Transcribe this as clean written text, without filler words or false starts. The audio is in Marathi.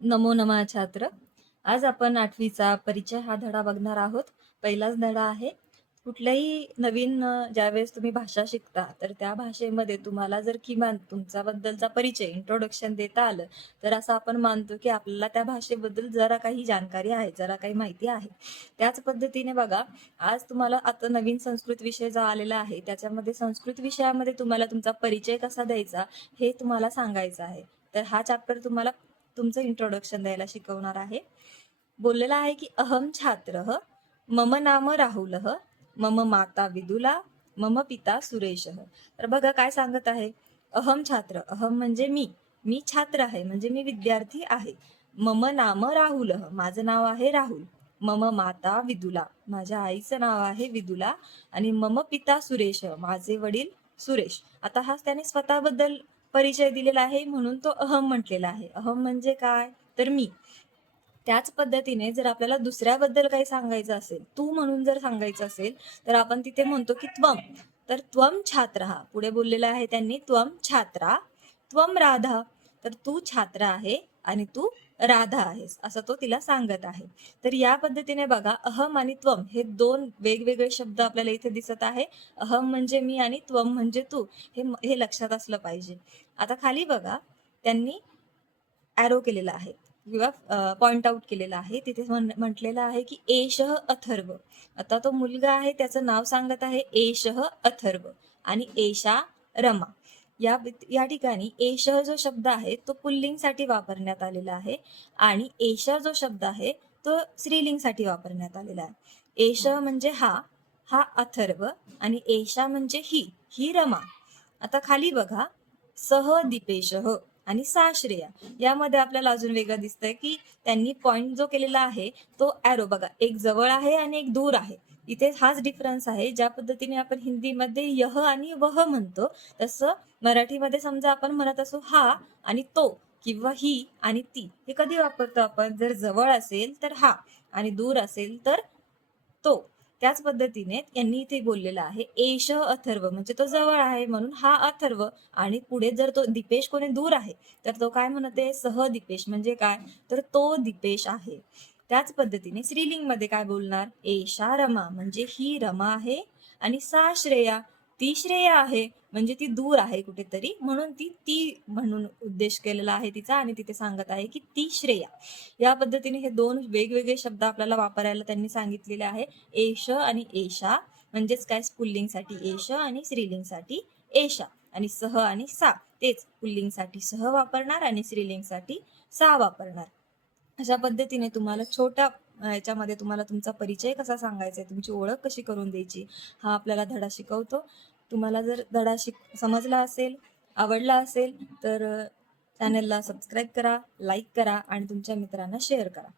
नमो नमः छात्र. आज आपण 8वीचा परिचय हा धडा बघणार आहोत. पहिलाच धडा आहे. कुठल्याही नवीन ज्यावेळेस तुम्ही भाषा शिकता, तर त्या भाषेमध्ये तुम्हाला जर किमान तुमच्याबद्दलचा परिचय, इंट्रोडक्शन देता आलं, तर असं आपण मानतो की आपल्याला त्या भाषेबद्दल जरा काही जाणकारी आहे, जरा काही माहिती आहे. त्याच पद्धतीने बघा, आज तुम्हाला आता नवीन संस्कृत विषय जो आलेला आहे, त्याच्यामध्ये संस्कृत विषयामध्ये तुम्हाला तुमचा परिचय कसा द्यायचा, हे तुम्हाला सांगायचं आहे. तर हा चॅप्टर तुम्हाला तुमचं इंट्रोडक्शन द्यायला शिकवणार आहे. बोललेला आहे की अहम छात्रः, मम नाम राहुलः, मम माता विदुला, मम पिता सुरेशः. तर बघा काय सांगत आहे. अहम छात्र, अहम म्हणजे मी छात्र आहे म्हणजे मी विद्यार्थी आहे. मम नाम राहुलः, माझं नाव आहे राहुल. मम माता विदुला, माझ्या आईचं नाव आहे विदुला. आणि मम पिता सुरेश, माझे वडील सुरेश. आता हा त्याने स्वतःबद्दल परिचय दिलेला आहे म्हणून तो अहम म्हटलेला आहे. अहम म्हणजे काय, तर मी. त्याच पद्धतीने जर आपल्याला दुसऱ्याबद्दल काही सांगायचं असेल, तू म्हणून जर सांगायचं असेल, तर आपण तिथे म्हणतो की त्वम. तर त्वम छात्रः, पुढे बोललेलं आहे त्यांनी त्वम छात्रा, त्वम राधा. तर तू छात्र आहे आणि तू राधा आहेस, असं तो तिला सांगत आहे. तर या पद्धतीने बघा, अहम आणि त्वम हे दोन वेगवेगळे शब्द आपल्याला इथे दिसत आहे. अहम म्हणजे मी आणि त्वम म्हणजे तू. हे लक्षात असलं पाहिजे. आता खाली बघा, त्यांनी ॲरो केलेला आहे किंवा पॉइंट आउट केलेला आहे. तिथे म्हटलेलं आहे की एषः अथर्व. आता तो मुलगा आहे त्याचं नाव सांगत आहे एषः अथर्व आणि एषा रमा. या ठिकाणी एषः जो शब्द आहे तो पुल्लिंगसाठी वापरण्यात आलेला आहे आणि एषा जो शब्द आहे तो स्त्रीलिंगसाठी वापरण्यात आलेला आहे. एषः म्हणजे हा अथर्व आणि एषा म्हणजे ही रमा. आता खाली बघा, सह दीपेशः आणि सा श्रेया. यामध्ये आपल्याला अजून वेगळं दिसतंय की त्यांनी पॉइंट जो केलेला आहे तो ॲरो बघा, एक जवळ आहे आणि एक दूर आहे. इथे हाच डिफरन्स आहे. ज्या पद्धतीने आपण हिंदीमध्ये यह आणि वह म्हणतो, तसं मराठीमध्ये समजा आपण म्हणत असू हा आणि तो किंवा ही आणि ती, हे कधी वापरतो आपण, जर जवळ असेल तर हा आणि दूर असेल तर तो. त्याच पद्धतीने यांनी इथे बोललेला आहे एष अथर्व, म्हणजे तो जवळ आहे म्हणून हा अथर्व. आणि पुढे जर तो दीपेश कोणी दूर आहे तर तो काय म्हणते, सह दीपेश म्हणजे काय, तर तो दीपेश आहे. त्याच पद्धतीने स्त्रीलिंग मध्ये काय बोलणार, एषा रमा म्हणजे ही रमा आहे आणि सा श्रेया, ती श्रेया आहे म्हणजे ती दूर आहे कुठेतरी म्हणून ती म्हणून उद्देश केलेला आहे तिचा आणि तिथे सांगत आहे की ती श्रेया. या पद्धतीने हे दोन वेगवेगळे शब्द आपल्याला वापरायला त्यांनी सांगितलेले आहे. एष आणि एषा म्हणजेच काय, पुल्लिंगसाठी एष आणि स्त्रीलिंगसाठी एषा. आणि सह आणि सा, तेच पुल्लिंगसाठी सह वापरणार आणि स्त्रीलिंगसाठी सा वापरणार. अशा पद्धतीने तुम्हाला छोट्या याच्यामध्ये तुम्हाला तुमचा परिचय कसा सांगायचा, तुमची ओळख कशी करून द्यायची, हा आपल्याला धडा शिकवतो. तुम्हाला जर धडा समजला असेल, आवडला असेल तर चॅनलला सबस्क्राईब करा, लाईक करा आणि तुमच्या मित्रांना शेअर करा.